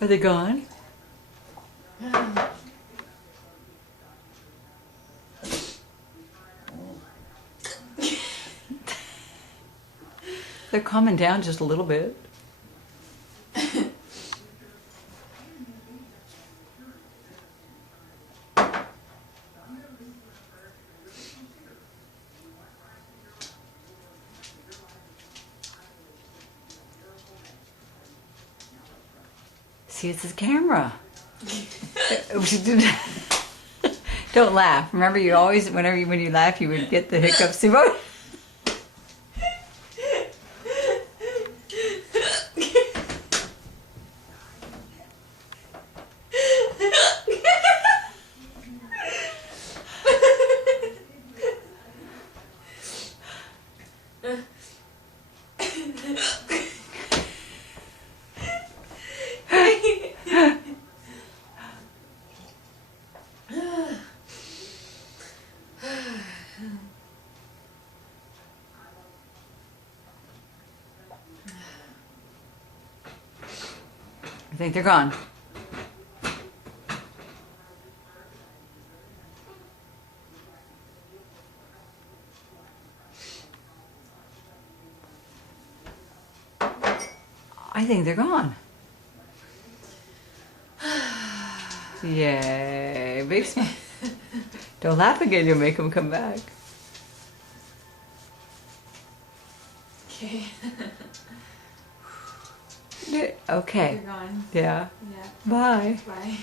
Are they gone? They're calming down just a little bit. See, it's his camera. Don't laugh. Remember, you always, when you laugh, you would get the hiccups. I think they're gone. I think they're gone. Yay, big smile. Don't laugh again, you'll make them come back. Okay. Okay. They're gone. Yeah. Yeah. Bye. Bye.